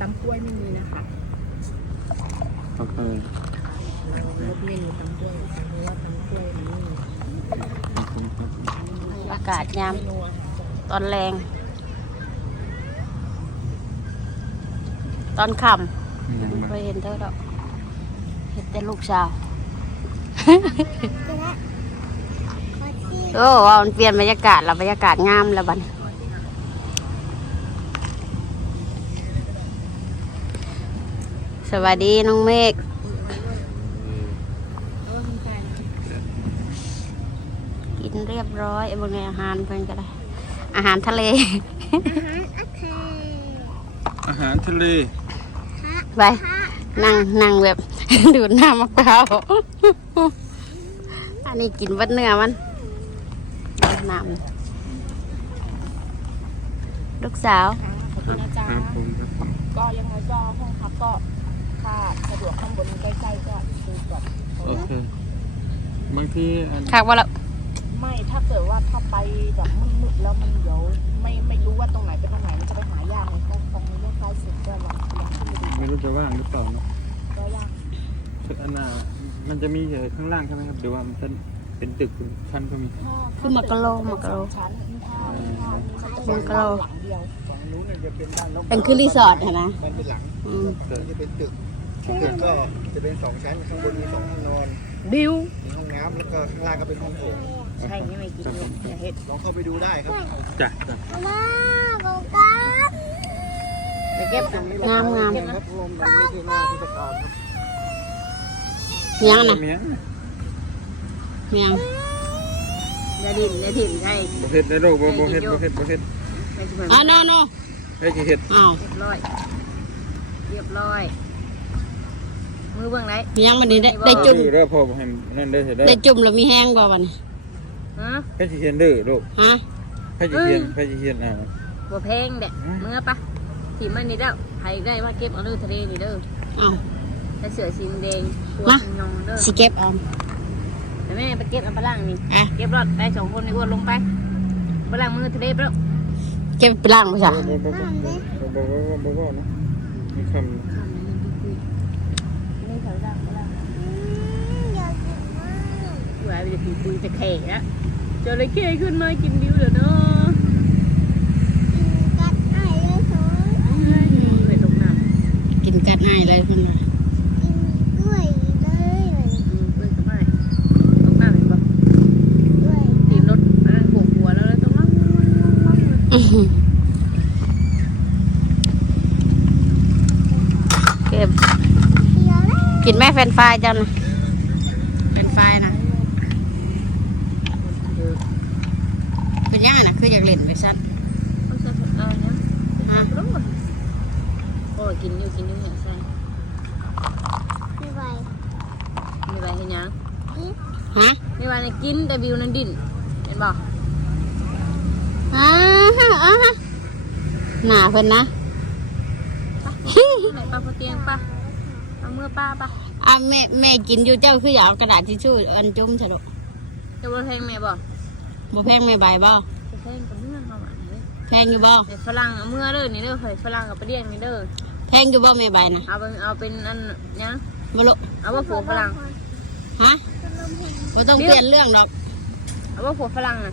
ตำกล้วยไม่มีนะคะโอเครถเมนูตำกล้วยเพราะว่าตำกล้วยมันไม่มีอากาศยามเมนูอะตอนแรง ตอนค่ยังำบ่ไม่เห็นเท่าดอกเห็นแต่ลูกสาวโอ้ว่ามันเปลี่ยนบรรยากาศแล้วบรรยากาศงามแล้วบัดน สวัสดีน้องเมฆเอาไว้ข้างใต้นะกินเรียบร้อยบนอาหารเพิ่นก็ได้ อาหารทะเล อาหารทะเล ไป นั่งนั่งแบบ ดูดน้ำมะพร้าว อันนี้กินวัดเนื้อมันน้ำลูกสาวขอบคุณนะจ๊ะครับผมครับผมก็ยังไงก็ห้องพักก็ ถ้าสะดวกข้างบนใกล้ๆก็ซื้อก่อนโอเค บางทีอันคักว่าละไม่ถ้าเกิดว่าถ้าไปแบบมืดๆแล้วมันเดี๋ยวไม่ไม่รู้ว่าตรงไหนเป็นตรงไหนมันจะไปหายากเลยก็ตรงนี้ใกล้สุดก็ลองลองขึ้นไปดูไม่รู้จะว่างหรือเปล่าเนาะก็ยากตึกอันน่ะมันจะมีอยู่ข้างล่างใช่ไหมครับหรือว่ามันจะเป็นตึกชั้นก็มี คือมักกะโลมักกะโลชั้นถ้าถ้าเขาจะมักกะโลหลังเดียวฝั่งนู้นเนี่ยจะเป็นบ้านล็อกเป็นคือรีสอร์ทอะนะมันเป็นหลังอืมฝั่งนี้จะเป็นตึก ตึกก็จะเป็นสองชั้นข้างบนมีสองห้องนอนบิวมีห้องน้ำแล้วก็ข้างล่างก็เป็นห้องโถงใช่ไม่ไม่กินเลยอย่าเห็ดลองเข้าไปดูได้ครับจ้ะจ้ะไปเก็บตรงนี้งามงามครับรวมมันไม่ใช่หน้าเทศกาลครับเมียงนะเมียงเมียงอย่าดิ่นอย่าดิ่นใช่บ่เฮ็ดในโลกบ่บ่เฮ็ดบ่เฮ็ดบ่เฮ็ดไม่ใช่อ๋อโนโนให้สิเฮ็ดอ้าวเรียบร้อยเรียบร้อย มือเบื้องไหนเมียงมันนี่ได้ได้จุ่มเด้อพ่อบ่ให้นั่นเด้อเฮ็ดเด้อได้จุ่มแล้วมีแห้งบ่วันนี้ฮะให้สิเฮ็ดเด้อลูกฮะให้สิเฮ็ดให้สิเฮ็ดอ่าบัวเพลงเด็กมือปะสีมันนี่เด้อใครได้มาเก็บเอาเด้อทะเลนี่เด้ออ้าวแต่เสือสีแดงตัวมาสียองเด้อสิเก็บเอะแต่แม่ไปเก็บเอาปลาล่างนี่อะเก็บรอดไปสองคนนี่อ้วนลงไปปลาล่างมือทะเลไปแล้วเก็บไปล้างไปจ้ะบ่บ่บ่บ่บ่บ่บ่บ่เนาะมีคำนี่เแถาดังก็ได้หวายไปจะปีตุยจะแข่งนะจระเข้ขึ้นมากินดิวเหรวเนาะกินกัดง่ายเลยสองไม่ตกน้ำกินกัดให้เลยคุณ ฟรนไฟรายจังนะแฟรนไฟรายนะเป็นยังไงนะคืออยากเล่นไปสั้นเอาใส่เอาเนี่ยใส่รถโอ้ยกินอยู่กินอยู่เห็นใส่มีใบเห็นยังฮะมีใบในกินแต่วิวนั้นดินเห็นบ่อ่าฮะอ่าฮะหนาเพิ่นนะไหนปลาพอเตียงปะเอามือป้าปะ อะแม่แม่กินอยู่เจ้าคืออยากเอากระดาษทิชชู่อันจุ่มสะดวกจะว่าแพงแม่บ่บ่แพงแม่ใบบ่จะแพงกับเมื่อเขาอะนี่แพงอยู่บ่เดี๋ยวฝรั่งเอามือเด้อนี่เด้อเฮ้ยฝรั่งกับปลาเดียงนี่เด้อแพงอยู่บ่แม่ใบนะเอาเป็นเอาเป็นอันเนี้ยบ่ลุเอาว่าผัวฝรั่งฮะบ่ต้องเปลี่ยนเรื่องดอกเอาว่าผัวฝรั่งน่ะ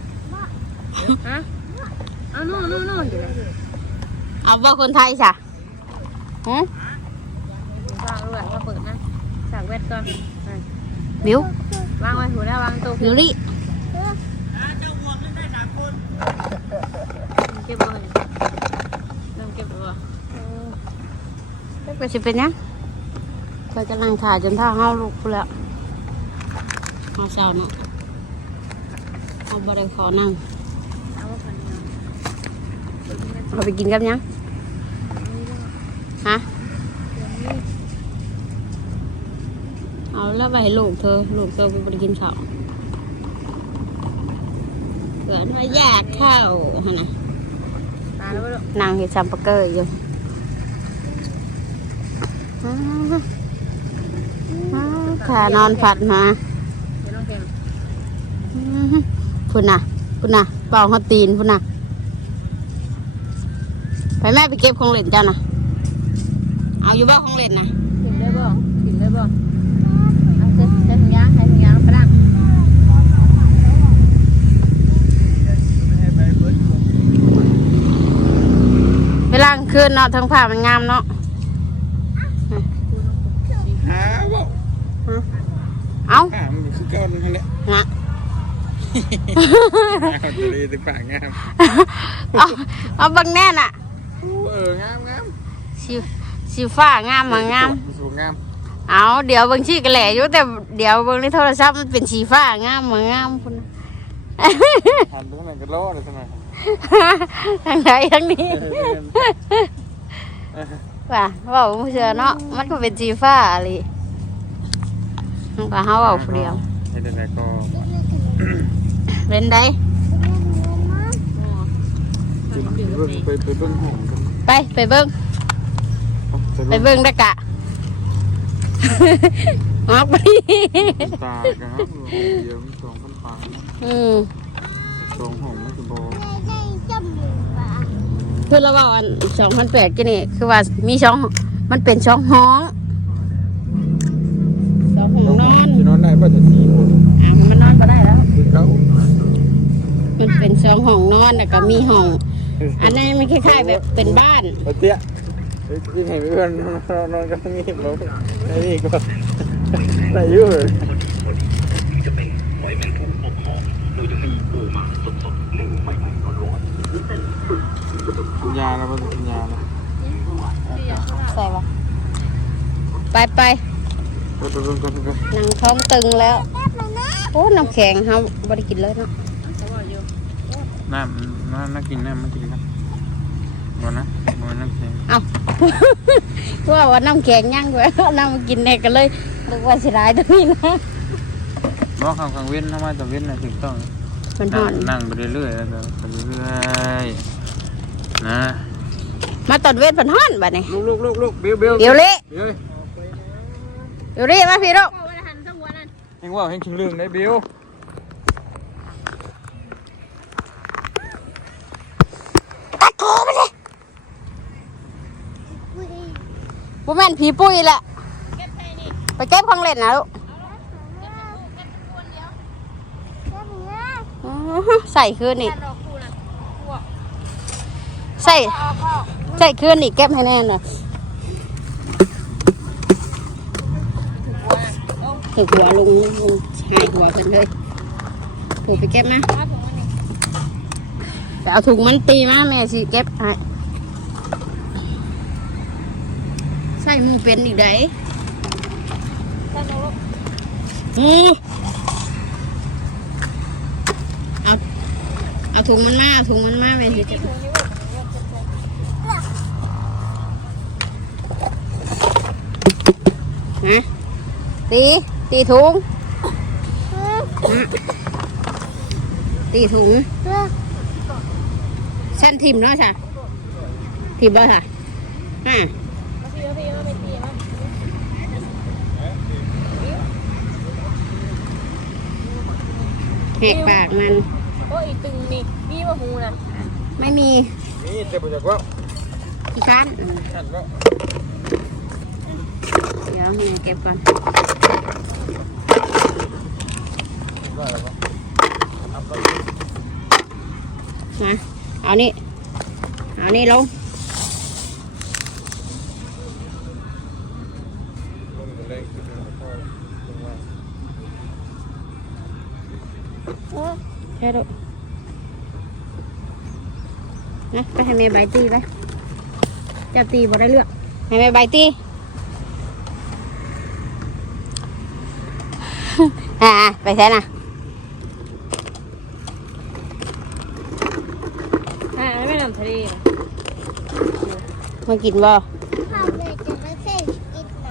ฮะเอาโน่นโน่นโน่นอยู่เลยเอาบ่คนไทยจ้ะฮะวางด้วยว่าเปิดนะ สากเวทก่อนอะบิววางไว้หัวหน้าวางตัวบิวลี่เก็บเลยเริ่มเก็บแล้วบ่ก็สิเป็นหยังก็กำลังถ่ายจนท่าเฮาลูกพู้นแล้วเฮาเศร้าเนาะเฮาบ่ได้ขอนั่งเอาว่าคนเดียวเราไปกินกับหยังฮะ เอาแล้วไปให้ลูกเธอ ลูกเธอไปกินข้าวเกิดมาอยากข้าวฮะนะตายแล้วบ่ลูกนางเห็ดซัมปะเกอร์อยู่ขานอนผัดมาเดี๋ยวน้องเก่งอื้อหือพุ่นน่ะพุ่นน่ะเป่าหัวตีนพุ่นน่ะไปแม่ไปเก็บของเล่นจ้าน่ะเอาอยู่บ้านของเล่นนะกินได้บ่กินได้บ่เอาใส่ใส่ถุงยางใส่ถุงยางไปดัง ไม่ให้ไปเบิร์ดลง เวลากลางคืนเนาะทั้งผ้ามันงามเนาะหาบ่เอาหามันคือเก่านั่นแหละนะเอาตัวนี้ตึกปากงามเอาเอาเบังแน่น่ะเอองามงามสีสีฟ้างามมางามสูงงามเอาเดี๋ยวเบางชีกระแหล่อยู่แต่เดี๋ยวเบางในโทรศัพท์มันเป็นสีฟ้างามมางามคุณ หันตรงไหนก็รอดเลยทำไม ทางไหนทางนี้ว่าเว่าบ่เชื่อเนาะมันก็เป็นสีฟ้าอะไรมันก็เฮาเว้าผู้เดียวให้ได้ก็เป็นไดไปไปเบิ้งห้องกันไปไปเบิ่งไปเบิ่งได้กะออกไปตากันครับเดี๋ยวสองพันปากอืมสองห้องมันจะบอก คือเราว่าอันสองพันแปดกันนี่ คือว่ามีช่อง มันเป็นช่องห้องสองห้องนอนจะนอนได้ป่ะจะสี่คนอะมันนอนก็ได้แล้วคือเขามันเป็นช่องห้องนอนแล้วก็มีห้อง อันนั้นมันคล้ายๆแบบเป็นบ้านเอาเตี้ยที่เห็นเพื่อนนอนกันงี้เราไอ้นี่ก็ได้ยุ่งกิ นยาแล้วป่ะกินยาแล้วใส่ปะไปไปไปไปเบิ่งกันกันนั่งท้องตึงแล้ว โอ้ น้ำแข็งเขาบริกินเลยเนาะน้ำน้ำน่ากินน้ำมากินครับบ่นะบ่น้ำแข็งเอาว่าว่าน้ำแข็งย่างด้วยเอาน้ำมากินเนี่ยกันเลยนึกว่าสิร้ายตรงนี้นะบ่ข้างข้างเว้นทำไมต้องเว้นนะถึงต้องมันหอนนั่งไปเรื่อยๆแล้วก็ไปเรื่อยๆ นะมาตอนเวทพันห้อนบัดนี้ลูกลูกลูกลูกเบี้ยวเบี้ยวเดี๋ยวเละเบี้ยวเดี๋ยวเละมาพี่ลูกเฮงว่าเฮงชิงลืมได้เบี้ยวตัดคอไปเลยบุแม่นผีปุ้ยแหละไปเก็บของเล่นนะลูกอื้อหือใส่คืนนี่ ใส่ใส่คืนนี่เก็บให้แน่นเลยถือหัวลงหายหัวกันเลยถูกไปเก็บนะแต่เอาถุงมันตีมาแม่สิเก็บให้ใส่หมูเป็นอีกไดหมูเอาเอาถุงมันมาเอาถุงมันมาแม่สิเก็บ ตีตีถุงฮะตีถุงชั้นทิมเนาะจ้ะทิมบ่ค่ะอ่าแหกปากมันโอ้ยตึงนี่มีว่าหูนะไม่มีนี่เจ็บปวดจากว่าอีกชั้นขันว่าเดี๋ยวแม่เก็บก่อน ว่าแล้วก็ มาเอานี่เอานี่ลงลงเลยคือพ่อลงว่าแค่ดูนะไปให้แม่ใบตีไปจับตีบ่ได้เลือกให้แม่ใบตีอ่าไปใช่น่ะ อ่าไม่ นำทะเลมากินบ่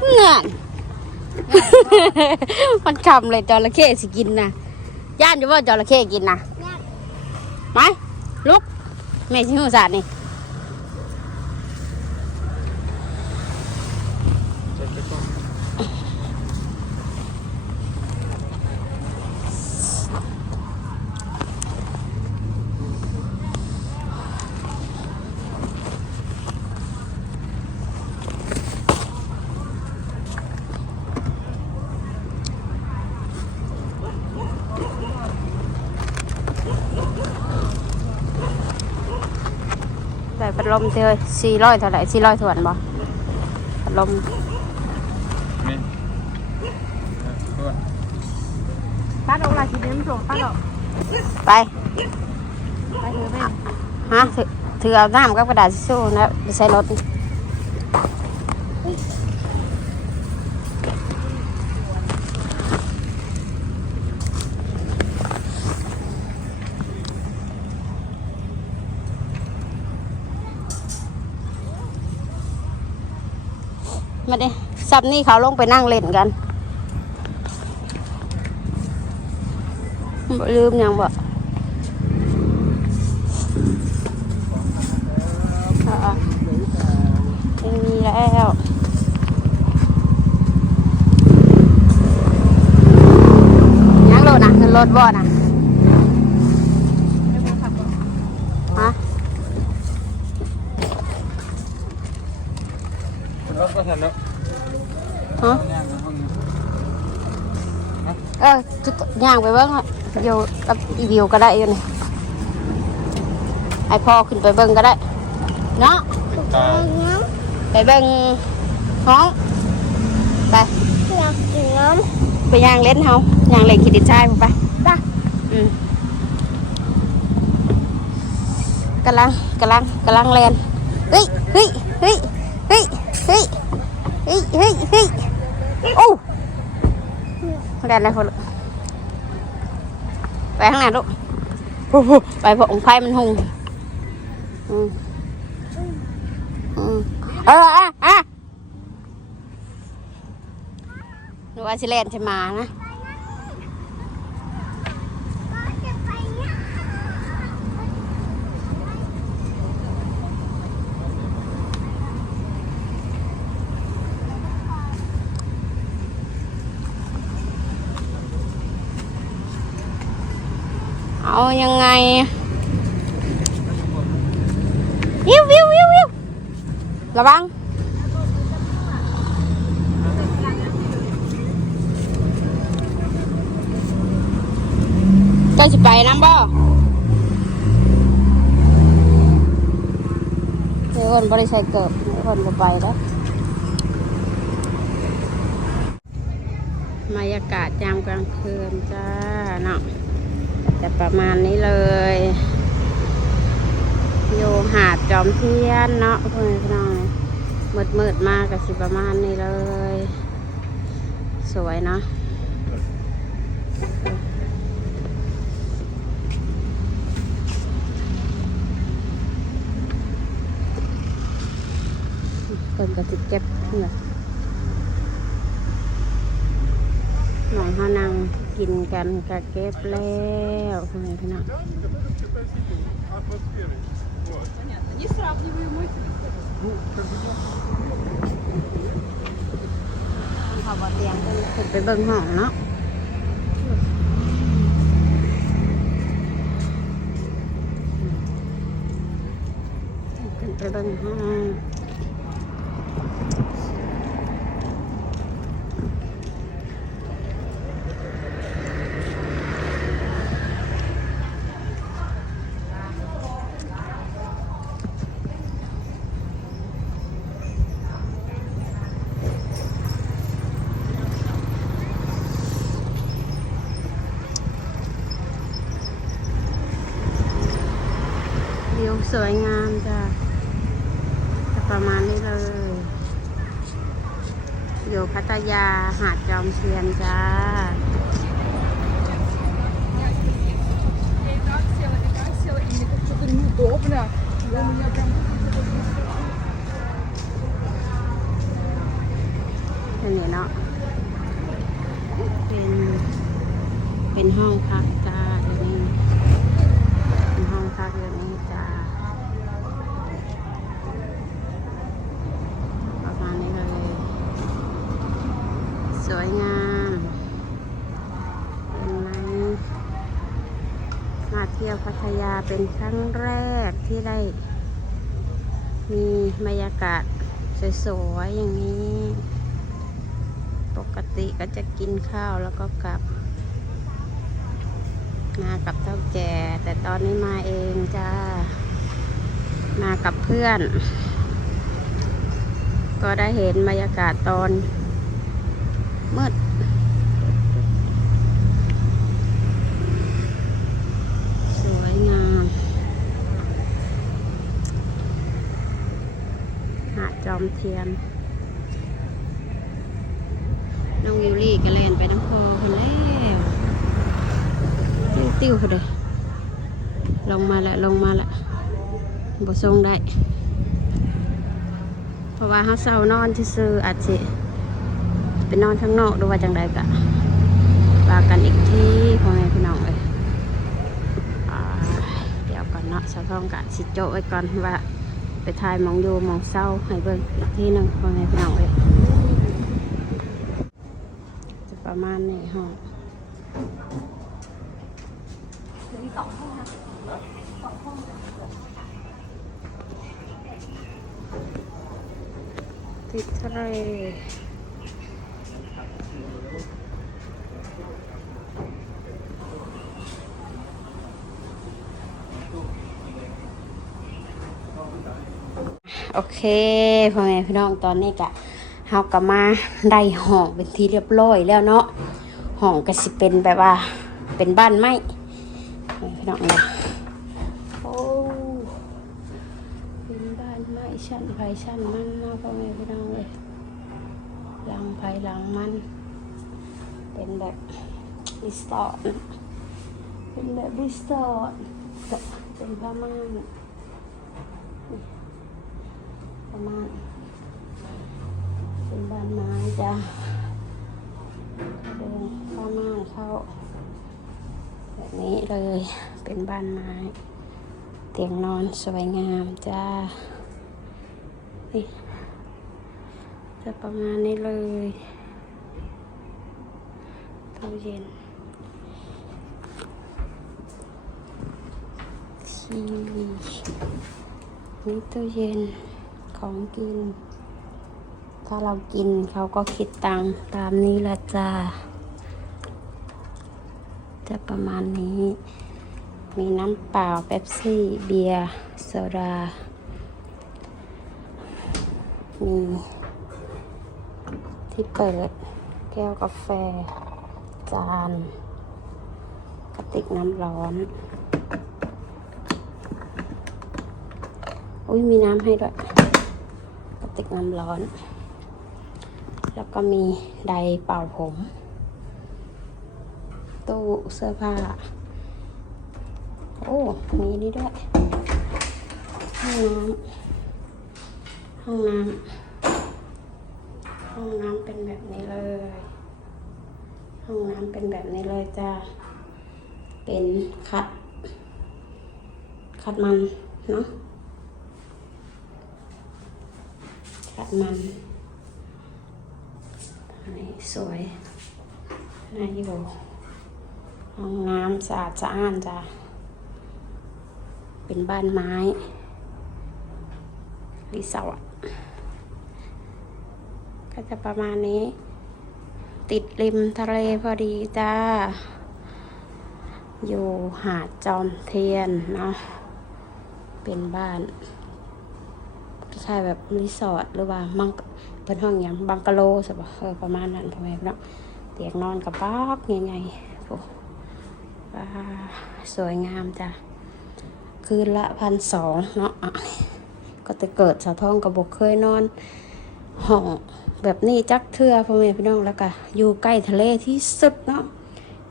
เงื่อนมันคำเลยจระเข้สิกินนะย่านอยู่ว่าจระเข้กินนะไปลุกแม่ชิหูสาดนี่ ดลมเธอสี่ร้อยเท่าไหร่สี่ร้อยถวนบ่พัดลมนี่เออป้าดอกลายสีเดิมส่งป้าดอกไป ไปเถอะแม่ฮะถือถือเอาน้ำกับกระดาษทิชชู่นะไปใส่รถ มาดิซับนี่เขาลงไปนั่งเล่นกันลืมยังบ่อะไม่มีแล้วยังโลดนะขึ้นรถบ่อนะ ฮะเออย่างไปเบิ้งอยู่กับอีวิวก็ได้อยู่นี่ไอพ่อขึ้นไปเบิ้งก็ได้ เนาะไปเบิ้งห้องไปไปย่างเล่นเฮาย่างเล่นขีดดิชายไปไปอืมกำลังกำลังกำลังแลนเฮ้ยเฮ้ยเฮ้ยเฮ้ยเฮ้ยเฮ้ยเฮ้ย โอ้แดดอะไรคนละไปข้างหน้าลูกไปพวกองไฟมันหงอืมอืมเอออะอะหนูว่าสิเลนใช่มานะ ยังไงวิววิววิววิวระวังเจะสิไปน้ำบ่เดี๋ยวคนบริษัทเกิดเดี๋ยวคนบ่ไปแล้วบรรยากาศยามกลางคืนจ้าเนาะ จะประมาณนี้เลย อยู่หาดจอมเทียนเนาะเพื่อนพี่น้องมืดมืดมากกับสิประมาณนี้เลย สวยเนาะเปิดกระติกเก็บเนี่ยหนองห้านัง กินกันกะเก็บแล้วเพื่อนพี่น้องเขาบอกเตียงเพิ่นขึ้นไปเบิ่งห้องเนาะขึ้นไปเบิ่งห้องวิว สวยงามจ้ะประมาณนี้เลย อยู่พัทยาหาดจอมเทียนจ้าเป็นเนาะเป็น เป็นห้อง งแรกที่ได้ มีบรรยากาศสวยๆ อย่างนี้ ปกติก็จะกินข้าวแล้วก็กลับ มากับเท่าแก่ แต่ตอนนี้มาเองจ้า มากับเพื่อน ก็ได้เห็นบรรยากาศตอนมืดสวยงาม หาดจ อมเทียน น้องวิวลี่ก็เล่นไปน้ำพอคนแล้วติ้วติ้วเขาเลยลงมาแล้วลงมาแล้วบ่ทรงได้ เพราะว่าเขาเศร้านอนซื่อๆอาจสิไปนอนข้างนอกดูว่าจังใดกะว่ากันอีกทีพ่อแม่พี่น้องเลยอ่าเดี๋ยวก่อนเนาะสะท้องกะสิโจะไว้ก่อนว่า ไปถ่ายมองอยู่มองเศร้าให้เบิ่งอีกทีหนึ่งพ่อแม่พี่น้องเลยจะประมาณนี้ห้องติดทะเล โอเคพ่อแม่พี่น้องตอนนี้กะเฮากะมาได้ห้องเป็นที่เรียบร้อยแล้วเนาะห้องก็สิเป็นแบบว่า เป็นบ้านไม้พ่อแม่พี่น้องนะโอ้เป็นบ้านไม้ชั้นไผชั้นมันเนาะพ่อแม่พี่น้องเลยหลังไผหลังมัน เป็นแบบรีสอร์ทเป็นแบบรีสอร์ทกับเป็นผ้าม่าน ประมาณเป็นบ้านไม้จ้ะเดินเข้าม่านเข้า แบบนี้ เป็นบ้านไม้ เตียงนอนสวยงามจ้า นี่จะประมาณนี้เลยตู้เย็นทีวีนี่ตู้เย็นของกิน ถ้าเรากินเขาก็คิดตังตามนี้ละจ้าจะประมาณนี้ มีน้ำเปล่าเป๊ปซี่ เบียร์โซดา มีที่เปิด แก้วกาแฟ จานกระติกน้ำร้อน อุ้ยมีน้ำให้ด้วยกระติกน้ำร้อน แล้วก็มีไดร์เป่าผม ตู้เสื้อผ้า โอ้ มีนี่ด้วย ห้องน้ำห้องน้ำห้องน้ำเป็นแบบนี้เลย ห้องน้ำเป็นแบบนี้เลยจ้าเป็นคัด คัดมันเนาะขัดมันอันนี้สวยน่าอยู่ห้องน้ำสะอาดสะอ้านจ้ะ เป็นบ้านไม้ รีสอร์ทก็จะประมาณนี้ ติดริมทะเลพอดีจ้า อยู่หาดจอมเทียนเนาะเป็นบ้านคล้ายแบบรีสอร์ทหรือว่ามังเป็นห้องอย่างบังกะโลสบเออประมาณนั้นพ่อแม่พี่น้องเตียงนอนกับบ้อกใหญ่ๆโอ้สวยงามจ้ะ คืนละพันสองเนาะก็จะเกิดสะท้องกระบอกเคยนอนห้องแบบนี้จักเทือพ่อแม่พี่น้องแล้วก็อยู่ใกล้ทะเลที่สุดเนาะ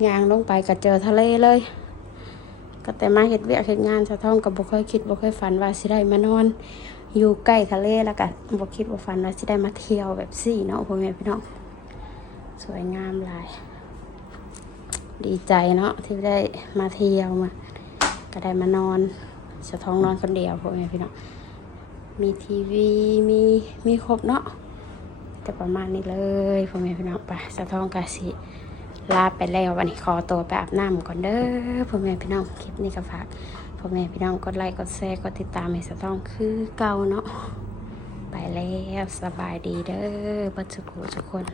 ยางลงไปก็เจอทะเลเลย ก็แต่มาเห็ดเวียกเห็ดงานสะท้องกับบ่เคยคิดบ่เคยฝันว่าสิได้มานอน อยู่ใกล้ทะเลแล้วกันบอกคิดว่าฝันว่าจะได้มาเที่ยวแบบสี่เนาะพ่อแม่พี่น้องสวยงามหลาย ดีใจเนาะที่ได้มาเที่ยวมา ก็ได้มานอนสะท้องนอนคนเดียวพ่อแม่พี่น้องมีทีวีมีมีครบเนาะแต่ประมาณนี้เลยพ่อแม่พี่น้องไปสะท้องกาสิลาไปแล้ววันนี้ขอตัวไปอาบน้ำก่อนเด้อพ่อแม่พี่น้องคลิปนี้ก็ฝากพ่อแม่พี่น้องกดไลค์กดแชร์กดติดตามให้สะต้องคือเก่าเนาะไปแล้วสบายดีเด้อบัดสุกุทุกคน